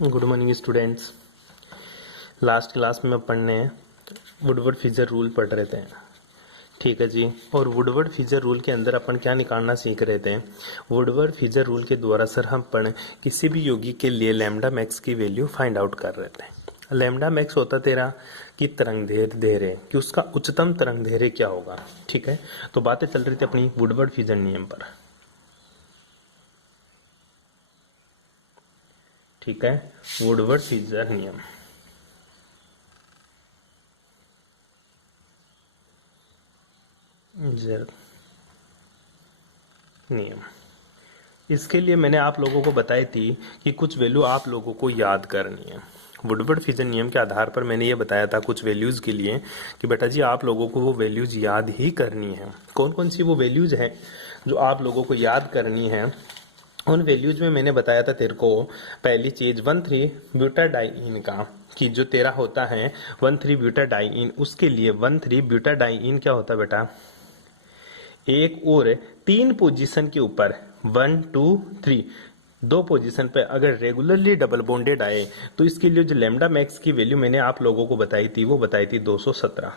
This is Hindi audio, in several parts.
Good morning students. Last class में अपन ने वुडवर्ड फीचर रूल पढ़ रहे थे, ठीक है जी। और वुडवर्ड फीचर रूल के अंदर अपन क्या निकालना सीख रहे थे। वुडवर्ड फीचर रूल के द्वारा सर हम अपन किसी भी यौगिक के लिए लैम्डा मैक्स की वैल्यू फाइंड आउट कर रहे थे। लैम्डा मैक्स होता तेरा कि तरंग दैर्ध्य कि उसका उच्चतम तरंग दैर्ध्य क्या होगा, ठीक है। तो बातें चल रही थी अपनी वुडवर्ड फीचर नियम पर, ठीक है। वुडवर्ड फीचर नियम नियम इसके लिए मैंने आप लोगों को बताई थी कि कुछ वैल्यू आप लोगों को याद करनी है। वुडवर्ड फीचर नियम के आधार पर मैंने ये बताया था कुछ वैल्यूज के लिए कि बेटा जी आप लोगों को वो वैल्यूज याद ही करनी है। कौन कौन सी वो वैल्यूज हैं जो आप लोगों को याद करनी है। उन वैल्यूज में मैंने बताया था तेरे को पहली चीज 1,3-ब्यूटाडाइइन का, कि जो तेरा होता है 1,3-ब्यूटाडाइइन, उसके लिए 1,3-ब्यूटाडाइइन क्या होता है बेटा, एक और 3 पोजीशन के ऊपर 1 2 3 दो पोजीशन पे अगर रेगुलरली डबल बॉन्डेड आए तो इसके लिए जो लैम्डा मैक्स की वैल्यू मैंने आप लोगों को बताई थी वो बताई थी 217,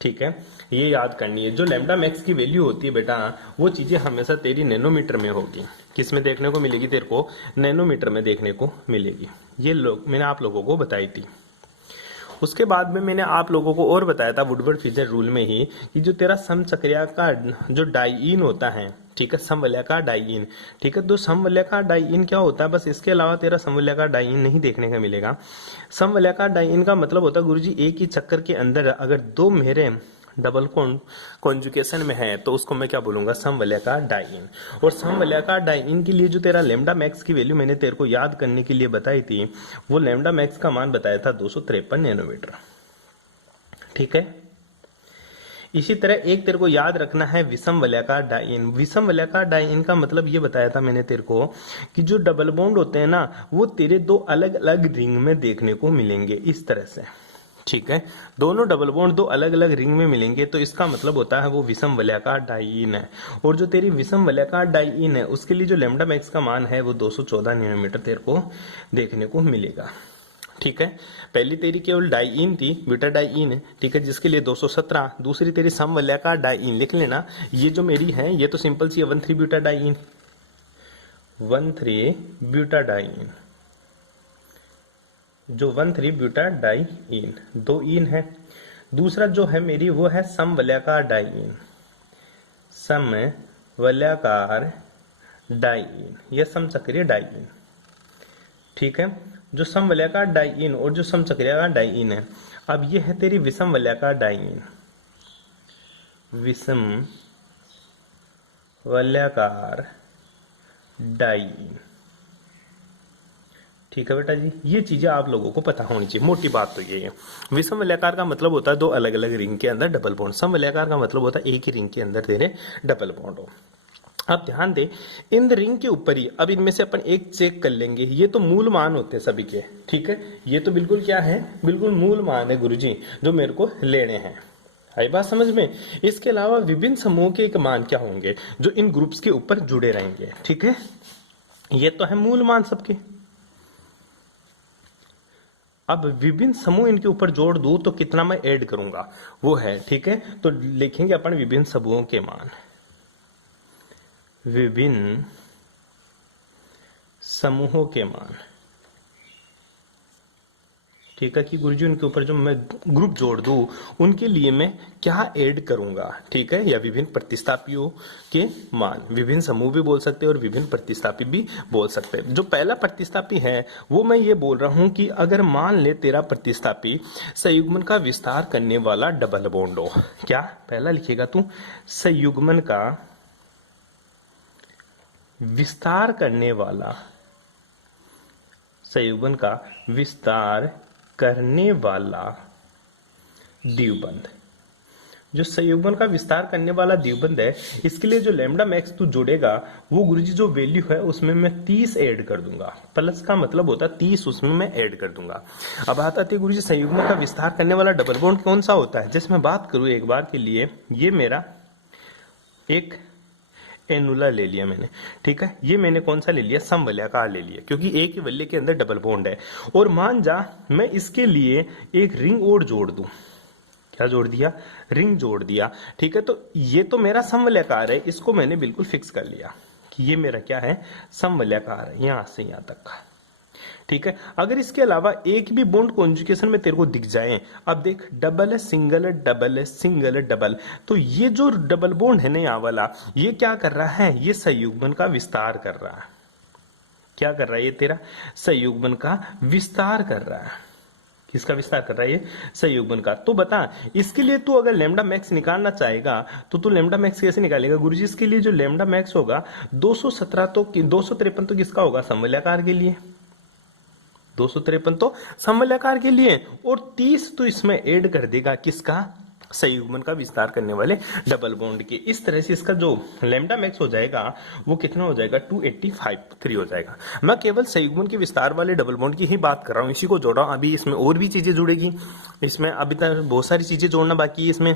ठीक है। ये याद करनी है। जो लैम्डा मैक्स की वैल्यू होती है बेटा वो चीजें हमेशा तेरी नैनोमीटर में होगी। किस में देखने को मिलेगी तेरे को, नैनोमीटर में देखने को मिलेगी। ये मैंने आप लोगों को बताई थी। उसके बाद में मैंने आप लोगों को और बताया था वुडवर्ड फीचर रूल में ही कि जो तेरा समचक्रियाकार जो डाइइन होता है, ठीक है, समवलयाकार डाइइन, ठीक है। तो समवलयाकार डाइइन क्या होता है, बस इसके अलावा तेरा समवलयाकार डाइइन नहीं देखने का मिलेगा। समवलयाकार डाइइन का मतलब होता है गुरुजी एक ही चक्कर के अंदर अगर दो मेरे डबल कॉन्जुगेशन में है तो उसको मैं क्या बोलूंगा, समवलयाकार डाइइन। और समवलयाकार डाइइन के लिए जो तेरा लैम्डा मैक्स की वैल्यू मैंने तेरे को याद करने के लिए बताई थी वो लैम्डा मैक्स का मान बताया था 253 नैनोमीटर, ठीक है। इसी तरह एक तेरे को याद रखना है विषम वलयाकार डाइइन। विषम वलयाकार डाइइन का मतलब ये बताया था मैंने तेरे को कि जो डबल बॉन्ड होते हैं ना वो तेरे दो अलग अलग रिंग में देखने को मिलेंगे इस तरह से, ठीक है। दोनों डबल बॉन्ड दो अलग अलग रिंग में मिलेंगे तो इसका मतलब होता है वो विषम वलयाकार डाइइन है। और जो तेरी विषम वलयाकार डाइइन है उसके लिए जो लैम्डा मैक्स का मान है वो 214 नैनोमीटर तेरे को देखने को मिलेगा, ठीक है। पहली तेरी केवल डाइइन थी, ब्यूटाडाइइन, ठीक है, जिसके लिए 217। दूसरी तेरी समवलयाकार डाइइन लिख लेना। ये जो मेरी है ये तो सिंपल सी है 1,3-ब्यूटाडाइइन, 1,3-ब्यूटाडाइइन, जो 1,3-ब्यूटाडाइइन दो इन है। दूसरा जो है मेरी वो है समवलयाकार डाइइन, समवलयाकार डाइइन या समचक्रीय डाइइन, ठीक है। जो समवलयाकार डाइइन और जो समचक्रियाकार डाइइन है, अब ये है तेरी विषम वलयाकार डाइइन, विषम वलयाकार डाइइन, ठीक है बेटा जी। ये चीजें आप लोगों को पता होनी चाहिए, मोटी बात तो ये है। विषम वलयाकार का मतलब होता है दो अलग अलग रिंग के अंदर डबल बॉन्ड, समवलयाकार का मतलब होता है एक ही रिंग के अंदर तेरे डबल बॉन्ड हो। अब ध्यान दे इन रिंग के ऊपर ही, अब इनमें से अपन एक चेक कर लेंगे। ये तो मूल मान होते हैं सभी के, ठीक है। ये तो बिल्कुल क्या है, बिल्कुल मूल मान है गुरुजी जो मेरे को लेने हैं। आई बात समझ में। इसके अलावा विभिन्न समूह के एक मान क्या होंगे जो इन ग्रुप्स के ऊपर जुड़े रहेंगे, ठीक है। ये तो है मूल मान सबके। अब विभिन्न समूह इनके ऊपर जोड़ दूं तो कितना मैं ऐड करूंगा वो है, ठीक है। तो लिखेंगे अपन विभिन्न समूहों के मान, विभिन्न समूहों के मान, ठीक है। कि गुरुजी उनके ऊपर जो मैं ग्रुप जोड़ दूं उनके लिए मैं क्या ऐड करूंगा, ठीक है। या विभिन्न प्रतिस्थापियों के मान, विभिन्न समूह भी बोल सकते हैं और विभिन्न प्रतिस्थापी भी बोल सकते हैं। जो पहला प्रतिस्थापी है वो मैं ये बोल रहा हूं कि अगर मान ले तेरा प्रतिस्थापी संयुग्मन का विस्तार करने वाला डबल बॉन्ड हो, क्या पहला लिखेगा तू, संयुग्मन का विस्तार करने वाला, संयुग्मन का विस्तार करने वाला द्विबंध। जो संयुग्मन का विस्तार करने वाला द्विबंध है इसके लिए जो लैम्डा मैक्स तू जोड़ेगा वो गुरुजी जो वैल्यू है उसमें मैं 30 ऐड कर दूंगा। प्लस का मतलब होता है 30 उसमें मैं ऐड कर दूंगा। अब आता है गुरुजी संयुग्मन का विस्तार करने वाला डबल बॉन्ड कौन सा होता है। जैसे मैं बात करूं एक बार के लिए, ये मेरा एक एनुलर ले लिया मैंने, ठीक है। ये मैंने कौन सा ले लिया, समवलयाकार ले लिया, क्योंकि एक ही वलय के अंदर डबल बॉन्ड है। और मान जा मैं इसके लिए एक रिंग और जोड़ दूं, क्या जोड़ दिया, रिंग जोड़ दिया, ठीक है। तो ये तो मेरा समवलयाकार है, इसको मैंने बिल्कुल फिक्स कर लिया कि ये मेरा क्या है, समवलयाकार है, यहां से यहां तक का, ठीक है। अगर इसके अलावा एक भी बॉन्ड कॉन्जुगेशन में तेरे को दिख जाए, अब देख डबल है, सिंगल है, डबल है, सिंगल है, डबल, तो ये जो डबल बॉन्ड है ना यहाँ वाला, ये क्या कर रहा है, ये संयुग्मन का विस्तार कर रहा है। क्या कर रहा है, ये तेरा संयुग्मन का विस्तार कर रहा है। किसका विस्तार कर रहा है, ये संयुग्मन का। तो बता, इसके लिए तू अगर लैम्डा मैक्स निकालना चाहेगा तो तू लैम्डा मैक्स कैसे निकालेगा गुरुजी? इसके लिए जो लैम्डा मैक्स होगा 217 तो 253 तो किसका होगा, समवलयाकार के लिए, 253 तो समवलयाकार के लिए, और 30 तो इसमें ऐड कर देगा किसका, संयुग्मन का विस्तार करने वाले डबल बॉन्ड के। इस तरह से इसका जो लैम्डा मैक्स हो जाएगा वो कितना हो जाएगा, 285 हो जाएगा। मैं केवल संयुग्मन के विस्तार वाले डबल बॉन्ड की ही बात कर रहा हूँ, इसी को जोड़ रहा हूँ। अभी इसमें और भी चीजें जुड़ेगी, इसमें अभी तक बहुत सारी चीजें जोड़ना बाकी है। इसमें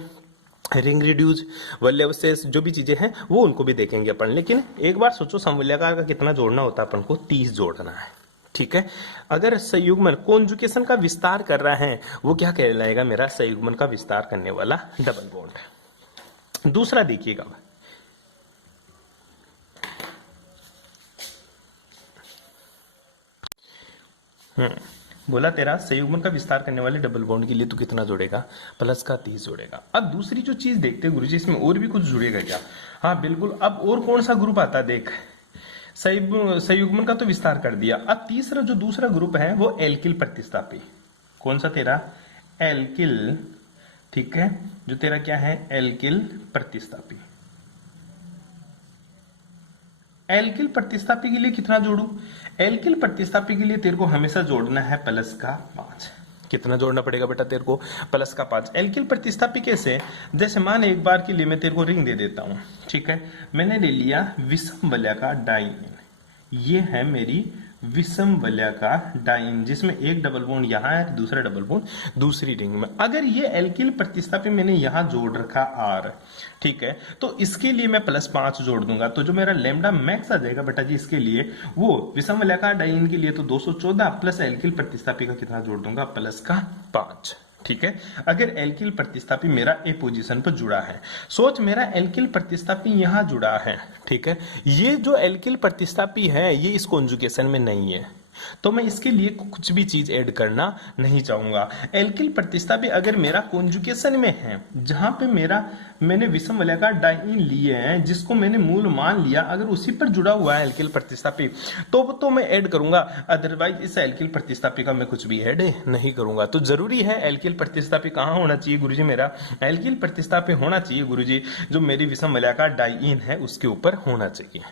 रिंग रिड्यूस, वलयावशेष, जो भी चीजें हैं वो उनको भी देखेंगे अपन। लेकिन एक बार सोचो, समवलयाकार का कितना जोड़ना होता है अपन को, 30 जोड़ना है, ठीक है। अगर संयुग्मन कॉन्जुगेशन का विस्तार कर रहा है, वो क्या कहलाएगा, मेरा संयुग्मन का विस्तार करने वाला डबल बॉन्ड। दूसरा देखिएगा, बोला तेरा संयुग्मन का विस्तार करने वाले डबल बॉन्ड के लिए तू कितना जोड़ेगा, प्लस का 30 जोड़ेगा। अब दूसरी जो चीज देखते हैं गुरुजी, इसमें और भी कुछ जुड़ेगा क्या? हाँ बिल्कुल। अब और कौन सा ग्रुप आता है, देख, संयुग्मन का तो विस्तार कर दिया। अब तीसरा जो दूसरा ग्रुप है वो एल्किल प्रतिस्थापी। कौन सा तेरा, एल्किल, ठीक है, जो तेरा क्या है, एल्किल प्रतिस्थापी। एल्किल प्रतिस्थापी के लिए कितना जोड़ू, एल्किल प्रतिस्थापी के लिए तेरे को हमेशा जोड़ना है प्लस का 5। कितना जोड़ना पड़ेगा बेटा तेरे को, प्लस का 5। एल्किल प्रतिस्थापी कैसे, जैसे मान एक बार के लिए मैं तेरे को रिंग दे देता हूं, ठीक है। मैंने ले लिया विषम वलयाकार डाइईन, ये है मेरी विषम वलयाकार डाइईन, जिसमें एक डबल बॉन्ड यहां है, दूसरा डबल बॉन्ड दूसरी रिंग में। अगर ये एल्किल प्रतिस्थापी मैंने यहां जोड़ रखा R, ठीक है, तो इसके लिए मैं प्लस 5 जोड़ दूंगा, तो जो मेरा लैम्डा मैक्स आ जाएगा बेटा जी इसके लिए, वो विषम वलयाकार डाइईन के लिए तो 214 प्लस एल्किल प्रतिस्थापी का कितना जोड़ दूंगा, प्लस का 5, ठीक है। अगर एल्किल प्रतिस्थापी मेरा ए पोजीशन पर जुड़ा है, सोच मेरा एल्किल प्रतिस्थापी यहां जुड़ा है, ठीक है। ये जो एल्किल प्रतिस्थापी है ये इस कॉन्जुगेशन में नहीं है, तो मैं इसके लिए कुछ भी चीज ऐड करना नहीं चाहूंगा। एल्किल प्रतिस्थापी अगर मेरा कॉन्जुगेशन में है, जहां पे मैंने विषम वलयाकार डाइईन लिए हैं, जिसको मैंने मूल मान लिया, अगर उसी पर जुड़ा हुआ है एल्किल प्रतिस्थापी, तो मैं ऐड करूंगा। अदरवाइज इस एल्किल प्रतिस्थापी का मैं कुछ भी ऐड नहीं करूंगा। तो जरूरी है एल्किल प्रतिस्थापी कहां होना चाहिए गुरुजी, मेरा एल्किल प्रतिस्थापी होना चाहिए गुरुजी जो मेरी विषम वलयाकार डाइईन है उसके ऊपर होना चाहिए,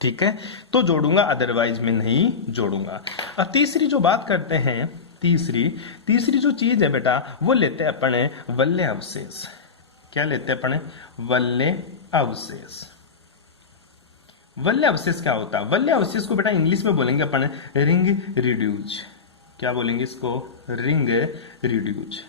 ठीक है, तो जोड़ूंगा, अदरवाइज मैं नहीं जोड़ूंगा। अब तीसरी जो बात करते हैं, तीसरी जो चीज है बेटा, वो लेते हैं अपने वलय अवशेष। क्या लेते हैं अपने, वलय अवशेष। वलय अवशेष क्या होता है, वलय अवशेष को बेटा इंग्लिश में बोलेंगे अपन रिंग रिड्यूज। क्या बोलेंगे इसको, रिंग रिड्यूज,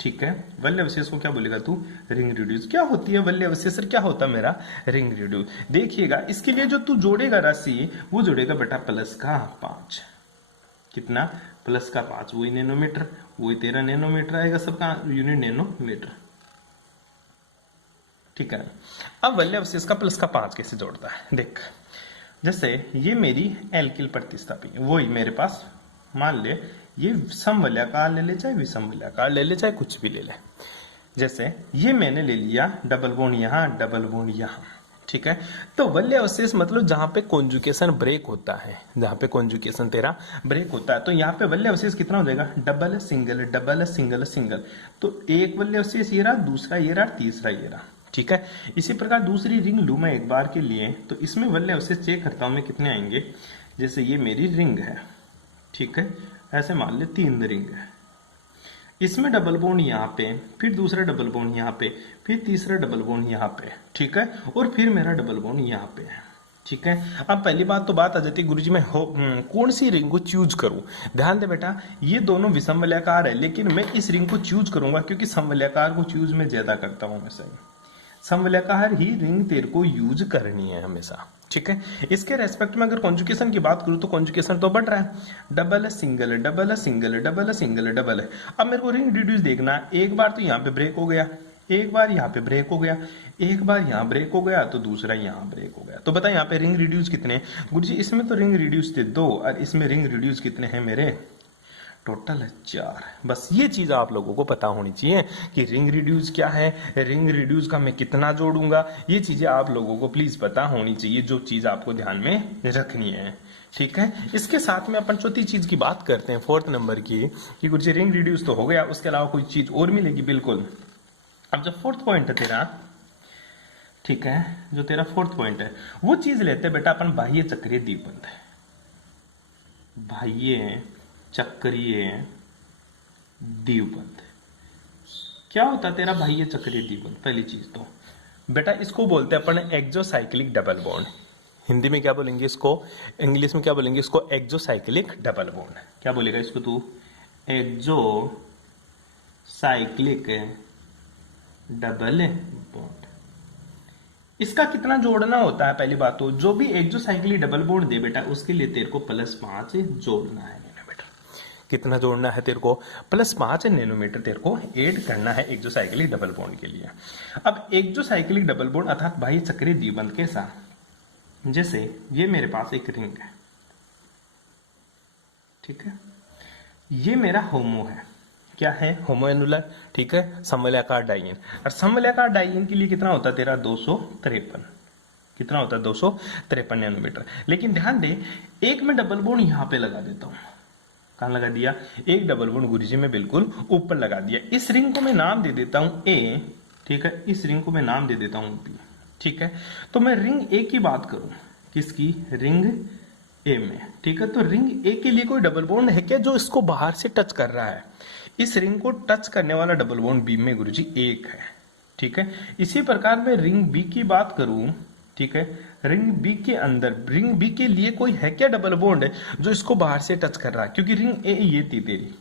ठीक है। वलय अवशेष को क्या बोलेगा तू, रिंग रिड्यूस। क्या होती है वलय अवशेष, क्या होता है मेरा रिंग रिड्यूस? देखिएगा, इसके लिए जो तू जोड़ेगा राशि, वो जोड़ेगा बेटा प्लस का 5। कितना, प्लस का 5, वही नैनोमीटर, वही 13 नैनोमीटर आएगा, सबका यूनिट नैनोमीटर, ठीक है। अब वलय अवशेष का प्लस का 5 कैसे जोड़ता है, देख, जैसे ये मेरी एल्किल प्रतिस्थापी, वही मेरे पास मान ले ये समवलयाकार ले ले, चाहे विषम वलयाकार ले ले, चाहे कुछ भी ले ले। जैसे ये मैंने ले लिया डबल बॉन्ड यहां, डबल बॉन्ड यहां, ठीक है। तो वलय अवशेष मतलब जहां पे कॉन्जुगेशन ब्रेक होता है, जहां पे कॉन्जुगेशन तेरा ब्रेक होता है, तो यहाँ पे वलय अवशेष कितना हो जाएगा, double single, double single single. तो एक वलय अवशेष ये रहा, दूसरा ये रहा, तीसरा ये रहा, ठीक है। इसी प्रकार दूसरी रिंग लू मैं एक बार के लिए, तो इसमें वलय अवशेष चेक करता हूं मैं कितने आएंगे। जैसे ये मेरी रिंग है, ठीक है, ऐसे मान ले 3 रिंग है, इसमें डबल बॉन्ड यहाँ पे, फिर दूसरा डबल बॉन्ड यहाँ पे, फिर तीसरा डबल बॉन्ड यहाँ पे, ठीक है, और फिर मेरा डबल बॉन्ड यहाँ पे है, ठीक है। अब पहली बात तो बात आ जाती है गुरुजी मैं कौन सी रिंग को चूज करूं। ध्यान दे बेटा, ये दोनों विषम वलयाकार है, लेकिन मैं इस रिंग को चूज करूंगा क्योंकि समवलयाकार को चूज मैं ज्यादा करता हूं हमेशा। समवलयाकार ही रिंग तेरे को यूज करनी है हमेशा, ठीक है। इसके रेस्पेक्ट में अगर कॉन्जुगेशन की बात करूं तो कॉन्जुगेशन तो बढ़ रहा है, double single double single double single double. अब मेरे को रिंग रिड्यूस देखना है, एक बार तो यहाँ पे ब्रेक हो गया, एक बार यहाँ पे ब्रेक हो गया, एक बार यहाँ ब्रेक हो गया, तो दूसरा यहाँ ब्रेक हो गया। तो बता यहाँ पे रिंग रिड्यूस कितने हैं गुरुजी? इसमें तो रिंग रिड्यूस थे 2 और इसमें रिंग रिड्यूस कितने हैं मेरे? टोटल 4। बस ये चीज आप लोगों को पता होनी चाहिए कि रिंग रिड्यूस क्या है, रिंग रिड्यूस का मैं कितना जोड़ूंगा, ये चीजें आप लोगों को प्लीज पता होनी चाहिए, जो चीज आपको ध्यान में रखनी है, ठीक है। इसके साथ में अपन चौथी चीज की बात करते हैं, 4th नंबर की, कि कुछ रिंग रिड्यूस तो हो गया, उसके अलावा कोई चीज और मिलेगी बिल्कुल। अब जो 4th पॉइंट है तेरा, ठीक है, जो तेरा 4th पॉइंट है वो चीज लेते हैं बेटा अपन बाह्य चक्रीय द्विबंध। बाह्य चक्रीय द्विबंध क्या होता है तेरा बाह्य चक्रीय द्विबंध? पहली चीज तो बेटा इसको बोलते हैं अपन एक्सोसाइक्लिक डबल बॉन्ड। हिंदी में क्या बोलेंगे इसको, इंग्लिश में क्या बोलेंगे इसको? Exocyclic double bond. क्या बोलेगा इसको तू? Exocyclic double bond. इसका कितना जोड़ना होता है? पहली बात तो जो भी एक्सोसाइक्लिक डबल बॉन्ड दे बेटा उसके लिए तेरे को +5 जोड़ना है नैनोमीटर। कितना जोड़ना है तेरे को? +5 नैनोमीटर तेरे को ऐड करना है एक्सोसाइक्लिक डबल बॉन्ड के लिए। अब एक्सोसाइक्लिक डबल बॉन्ड अर्थात बाह्य चक्रीय द्विबंध कैसा? जैसे ये मेरे पास एक रिंग है, ठीक है, ये मेरा होमो है, क्या है? होमोएनुलर, ठीक है, समवलयाकार डाइइन। और समवलयाकार डाइइन के लिए कितना होता है तेरा? 253। कितना होता है? 253 नैनोमीटर। लेकिन ध्यान दे, एक मैं डबल बॉन्ड यहां पे लगा देता हूं। कहां लगा दिया? एक डबल बॉन्ड गुरुजी में बिल्कुल ऊपर लगा दिया। इस रिंग को मैं नाम दे देता हूं ए, ठीक है, इस रिंग को मैं नाम दे देता हूं बी, ठीक है। तो मैं रिंग ए की बात करूं, किसकी? रिंग ए में, ठीक है। तो रिंग ए के लिए कोई डबल बॉन्ड है क्या जो इसको बाहर से टच कर रहा है? इस रिंग को टच करने वाला डबल बॉन्ड बी में गुरुजी 1 है, ठीक है। इसी प्रकार मैं रिंग बी की बात करूं, ठीक है, रिंग बी के अंदर रिंग बी के लिए कोई है क्या डबल बॉन्ड जो इसको बाहर से टच कर रहा है? क्योंकि रिंग ए ये थी तेरी,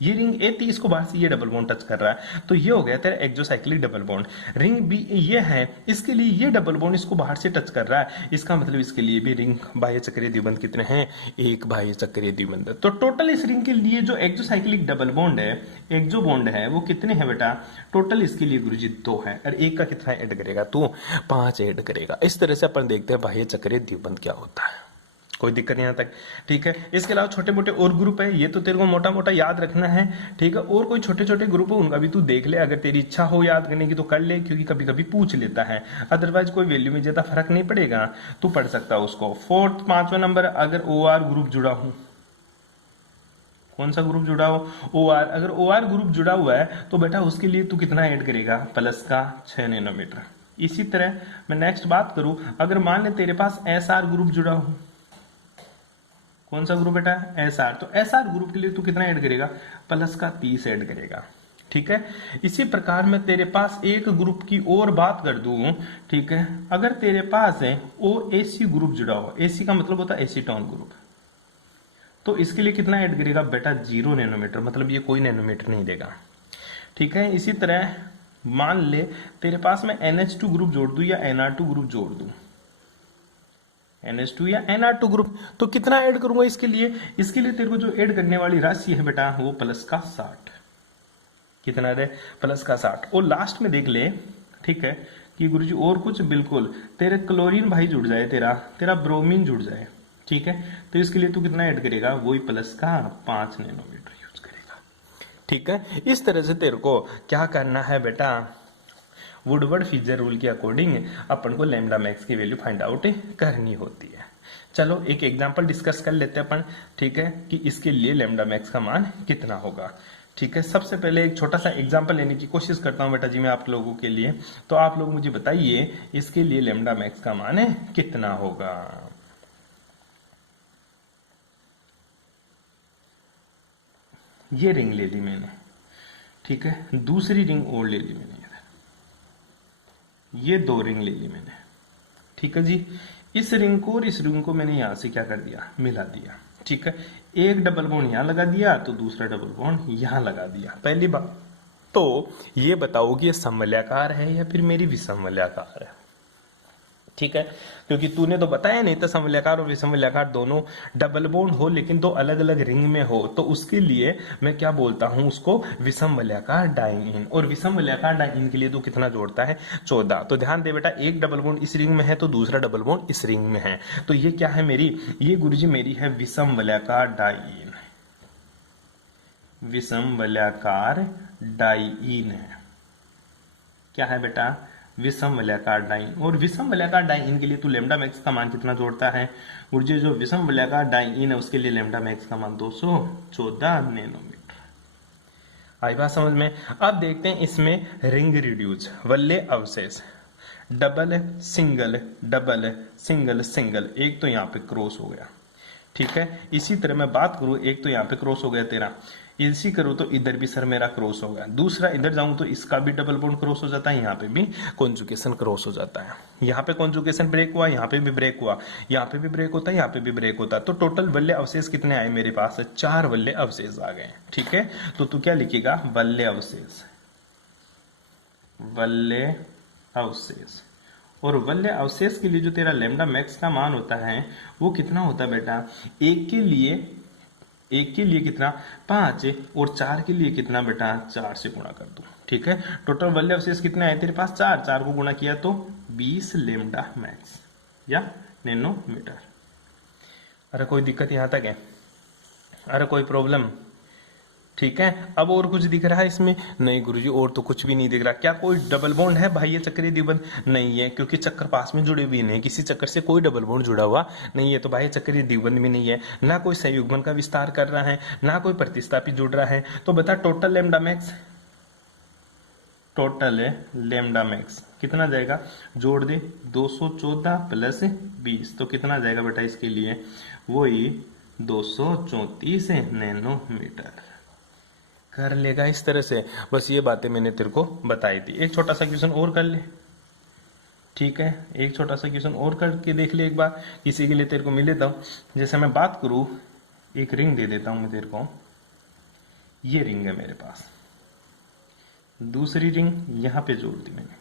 ये रिंग ए थी, इसको बाहर से ये डबल बॉन्ड टच कर रहा है, तो ये हो गया तेरा exocyclic double bond. Ring B ये है, इसके लिए ये डबल बॉन्ड इसको बाहर से टच कर रहा है, इसका मतलब इसके लिए भी रिंग बाह्य चक्रीय द्विबंध कितने हैं? 1 बाह्य चक्रीय द्विबंध। तो टोटल इस रिंग के लिए जो एक्सोसाइक्लिक डबल बॉन्ड है, एक्सो बॉन्ड है, वो कितने हैं बेटा? टोटल इसके लिए गुरुजी 2 है, और 1 का कितना ऐड करेगा तू? 5 ऐड करेगा। इस तरह से अपन देखते हैं बाह्य चक्रीय द्विबंध क्या होता है। कोई दिक्कत नहीं यहां तक, ठीक है। इसके अलावा छोटे मोटे और ग्रुप है, ये तो तेरे को मोटा मोटा याद रखना है, ठीक है। और कोई छोटे छोटे ग्रुप है उनका भी तू देख ले, अगर तेरी इच्छा हो याद करने की तो कर ले, क्योंकि कभी कभी पूछ लेता है, अदरवाइज कोई वैल्यू में ज्यादा फर्क नहीं पड़ेगा, तू पढ़ सकता है उसको। 4th 5वां नंबर, अगर OR ग्रुप जुड़ा हो, कौन सा ग्रुप जुड़ा हो? OR। अगर OR ग्रुप जुड़ा हुआ है तो बेटा उसके लिए तू कितना ऐड करेगा? +6 नैनोमीटर। इसी तरह मैं नेक्स्ट बात करूं, अगर मान ले तेरे पास SR ग्रुप जुड़ा हो, कौन सा ग्रुप बेटा? SR। तो SR ग्रुप के लिए तू कितना ऐड करेगा? +30 ऐड करेगा, ठीक है। इसी प्रकार मैं तेरे पास एक ग्रुप की और बात कर दूं, ठीक है, अगर तेरे पास है OAC ग्रुप जुड़ा हो, AC का मतलब होता है एसीटोन ग्रुप, तो इसके लिए कितना ऐड करेगा बेटा? 0 नैनोमीटर, मतलब ये कोई नैनोमीटर नहीं देगा, ठीक है। इसी तरह मान ले तेरे पास मैं NH2 ग्रुप जोड़ दूं या NR2 ग्रुप जोड़ दूं, NH2 या NR2 ग्रुप, तो कितना ऐड करूंगा इसके लिए? इसके लिए तेरे को जो ऐड करने वाली राशि है बेटा वो +60। कितना है? +60। और लास्ट में देख ले, ठीक है, कि गुरुजी और कुछ बिल्कुल तेरे क्लोरीन भाई जुड़ जाए, तेरा ब्रोमीन जुड़ जाए, ठीक है, तो इसके लिए तू कितना ऐड करेगा? वही +5 नैनोमीटर यूज करेगा, ठीक है। इस तरह से तेरे को क्या करना है बेटा? वुडवर्ड फिजर रूल के अकॉर्डिंग अपन को लैम्डा मैक्स की वैल्यू फाइंड आउट करनी होती है। चलो एक एग्जांपल डिस्कस कर लेते हैं अपन, ठीक है, कि इसके लिए लैम्डा मैक्स का मान कितना होगा, ठीक है। सबसे पहले एक छोटा सा एग्जांपल लेने की कोशिश करता हूं बेटा जी मैं आप लोगों के लिए, तो आप लोग मुझे बताइए इसके लिए लैम्डा मैक्स का मान कितना होगा। ये रिंग ले ली मैंने, ठीक है, दूसरी रिंग और ले ली मैंने, ये 2 रिंग ले ली मैंने, ठीक है जी। इस रिंग को और इस रिंग को मैंने यहां से क्या कर दिया? मिला दिया, ठीक है। एक डबल बॉन्ड यहां लगा दिया तो दूसरा डबल बॉन्ड यहां लगा दिया, पहली बात। तो ये बताओ कि ये समवलयाकार है या फिर मेरी विषमवलयाकार है। ठीक है, क्योंकि तूने तो बताया नहीं था समवलयाकार और विषमवलयाकार दोनों डबल बॉन्ड हो लेकिन दो अलग अलग रिंग में हो, तो उसके लिए मैं क्या बोलता हूं, उसको विषमवलयाकार डाइइन। और विषमवलयाकार डाइइन के लिए तो कितना जोड़ता है, 14। तो ध्यान दे बेटा, एक डबल बॉन्ड इस रिंग में है तो दूसरा डबल बॉन्ड इस रिंग में है, तो ये क्या है मेरी, ये गुरुजी मेरी है विषमवलयाकार डाइइन, विषमवलयाकार डाइइन है। क्या है बेटा, विषमवलयाकार डाइइन। और विषमवलयाकार डाइइन के लिए तू लैम्डा मैक्स का मान कितना जोड़ता है, ऊर्जा जो विषमवलयाकार डाइइन है उसके लिए लैम्डा मैक्स का मान 214 नैनोमीटर। आई बात समझ में। अब देखते हैं इसमें रिंग रिड्यूस, वल्ले अवशेष, double single double single single, एक तो यहाँ पे क्रॉस हो गया। ठीक है, इसी तरह मैं बात करूं, एक तो यहाँ पे क्रॉस हो गया तेरा, इसी करूं तो इधर भी सर मेरा क्रॉस हो गया, दूसरा इधर जाऊं तो इसका भी डबल बॉन्ड क्रॉस हो जाता है, यहाँ पे भी कॉन्जुगेशन क्रॉस हो जाता है, यहाँ पे कॉन्जुगेशन ब्रेक हुआ, यहाँ पे भी ब्रेक हुआ, यहाँ पे भी ब्रेक होता है, यहाँ पे भी ब्रेक होता है। तो टोटल वल्य अवशेष कितने आए मेरे पास, 4 वल्य अवशेष आ गए। ठीक है, तो तू क्या लिखेगा, वल्य अवशेष, वल्य अवशेष। और वल्य अवशेष के लिए जो तेरा लैम्डा मैक्स का मान होता है वो कितना होता है बेटा, एक के लिए कितना, 5, और 4 के लिए कितना बेटा, 4 से गुणा कर दो। ठीक है, टोटल वल्य अवशेष कितने आए तेरे पास, 4 को गुणा किया तो 20 लैम्डा मैक्स या नैनोमीटर। अरे कोई दिक्कत यहां तक है, अरे कोई प्रॉब्लम। ठीक है, अब और कुछ दिख रहा है इसमें, नहीं गुरुजी और तो कुछ भी नहीं दिख रहा। क्या कोई डबल बॉन्ड है बाह्य चक्रीय द्विबंध, नहीं है, क्योंकि चक्कर पास में जुड़े हुए नहीं, किसी चक्कर से कोई डबल बॉन्ड जुड़ा हुआ नहीं है, तो बाह्य चक्रीय द्विबंध भी नहीं है, ना कोई संयुग्मन का विस्तार कर रहा है, ना कोई प्रतिस्थापी जुड़ रहा है। तो बता total lambda max, total lambda max कितना जाएगा, जोड़ दे, 214 प्लस 20, तो कितना जाएगा बेटा इसके लिए, वही 234 नैनोमीटर। कर लेगा इस तरह से, बस ये बातें मैंने तेरे को बताई थी। एक छोटा सा क्वेश्चन और कर ले। ठीक है, एक छोटा सा क्वेश्चन और करके देख ले एक बार, किसी के लिए तेरे को मिले तो। जैसे मैं बात करूं, एक रिंग दे देता हूं मैं तेरे को, ये रिंग है मेरे पास, दूसरी रिंग यहां पे जोड़ दी मैंने।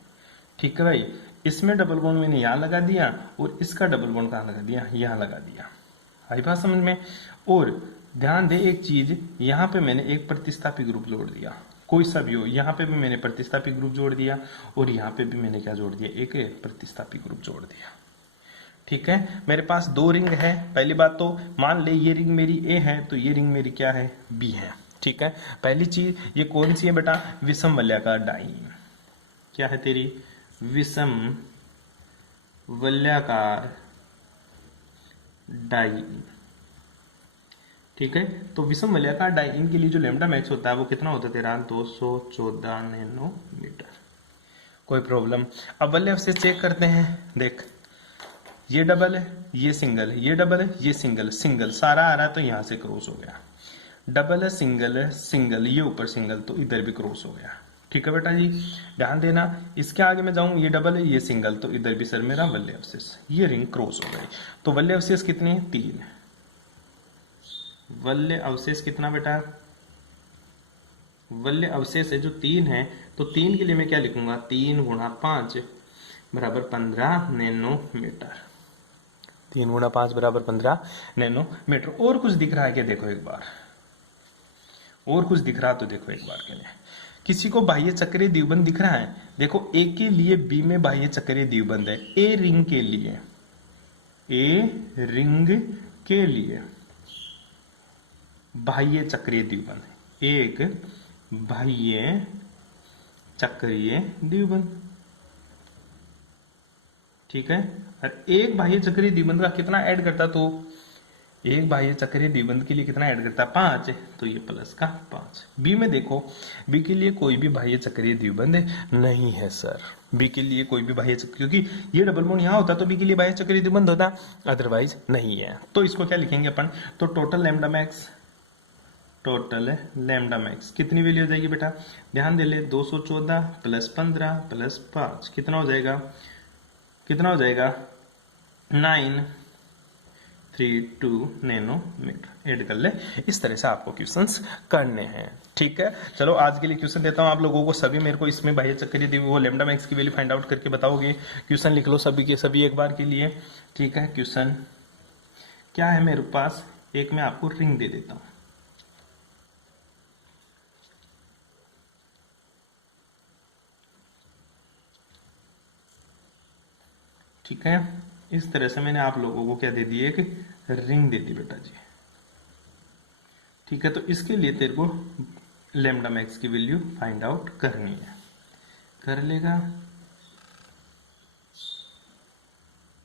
ठीक है भाई, इसमें डबल बॉन्ड मैंने यहां लगा दिया और इसका डबल बॉन्ड कहां लगा दिया, यहां लगा दिया। आई बात समझ में। और ध्यान दे एक चीज, यहां पे मैंने एक प्रतिस्थापी ग्रुप जोड़ दिया, कोई सा भी हो, यहां पे भी मैंने प्रतिस्थापी ग्रुप जोड़ दिया और यहां पे भी मैंने क्या जोड़ दिया, एक प्रतिस्थापी ग्रुप जोड़ दिया। ठीक है, मेरे पास 2 रिंग है। पहली बात तो मान ले ये रिंग मेरी ए है तो ये रिंग मेरी क्या है, बी है। ठीक है, पहली चीज ये कौन सी है बेटा, विषम वलयाकार डाइइन। क्या है तेरी, विषम वलयाकार डाइइन। ठीक है, तो विषम वलयाकार डाइइन के लिए जो लैम्डा मैक्स होता है वो कितना होता है तेरा, 214 नैनोमीटर। कोई प्रॉब्लम। अब वल्य अवशेष चेक करते हैं, देख ये डबल है, ये सिंगल है, ये डबल है, ये सिंगल, सिंगल सारा आ रहा है तो यहां से क्रॉस हो गया, डबल है, सिंगल है, सिंगल, ये ऊपर सिंगल तो इधर भी क्रॉस हो गया। ठीक है बेटा जी, ध्यान देना। इसके आगे मैं जाऊं, ये डबल है, ये सिंगल, तो इधर भी सर मेरा वल्य अवशेष, ये रिंग क्रॉस हो गई। तो वल्य अवशेष कितने हैं, 3। वल्य अवशेष कितना बेटा, वल्य अवशेष है जो 3 है, तो 3 के लिए मैं क्या लिखूंगा, 3 गुणा 5 बराबर 15 नैनोमीटर। 3 गुणा 5 बराबर 15 नैनोमीटर। और कुछ दिख रहा है क्या, देखो एक बार, और कुछ दिख रहा तो देखो एक बार के लिए। किसी को बाह्य चक्रीय द्विबंध दिख रहा है, देखो ए के लिए बी में बाह्य चक्रीय द्विबंध है, ए रिंग के लिए, ए रिंग के लिए बाह्य चक्रीय द्विबंध, एक बाह्य चक्रीय द्विबंध। ठीक है, और एक बाह्य चक्रीय द्विबंध का कितना ऐड करता, तो एक बाह्य चक्रीय द्विबंध के लिए कितना ऐड करता है, 5, तो ये प्लस का 5। बी में देखो, बी के लिए कोई भी बाह्य चक्रीय द्विबंध नहीं है सर, बी के लिए कोई भी बाह्य चक्र, क्योंकि ये डबल बॉन्ड यहां होता तो बी के लिए बाह्य चक्रीय द्विबंध होता, अदरवाइज नहीं है। तो इसको क्या लिखेंगे अपन, तो total lambda max, total lambda max कितनी वैल्यू हो जाएगी बेटा, ध्यान दे ले, 214 प्लस 15 प्लस 5 कितना हो जाएगा, कितना हो जाएगा, 9, 32 नैनोमीटर ऐड कर ले। इस तरह से आपको क्वेश्चंस करने हैं। ठीक है, चलो आज के लिए क्वेश्चन देता हूं आप लोगों को। सभी मेरे को इसमें बाह्य चक्कर दी वो लैम्डा मैक्स की वैल्यू फाइंड आउट करके बताओगे। क्वेश्चन लिख लो सभी के सभी एक बार के लिए। ठीक है, क्वेश्चन क्या है मेरे पास, एक मैं आपको रिंग दे देता हूं। ठीक है, इस तरह से मैंने आप लोगों को क्या दे दी, एक रिंग दे दी बेटा जी। ठीक है, तो इसके लिए तेरे को लैम्डा मैक्स की वैल्यू फाइंड आउट करनी है। कर लेगा,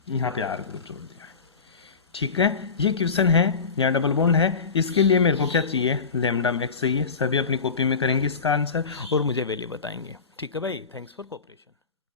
यहां पे आर ग्रुप जोड़ दिया। ठीक है, ये क्वेश्चन है, यहाँ डबल बॉन्ड है। इसके लिए मेरे को क्या चाहिए, लैम्डा मैक्स चाहिए। सभी अपनी कॉपी में करेंगे इसका आंसर और मुझे वैल्यू बताएंगे। ठीक है भाई, थैंक्स फॉर कोऑपरेशन।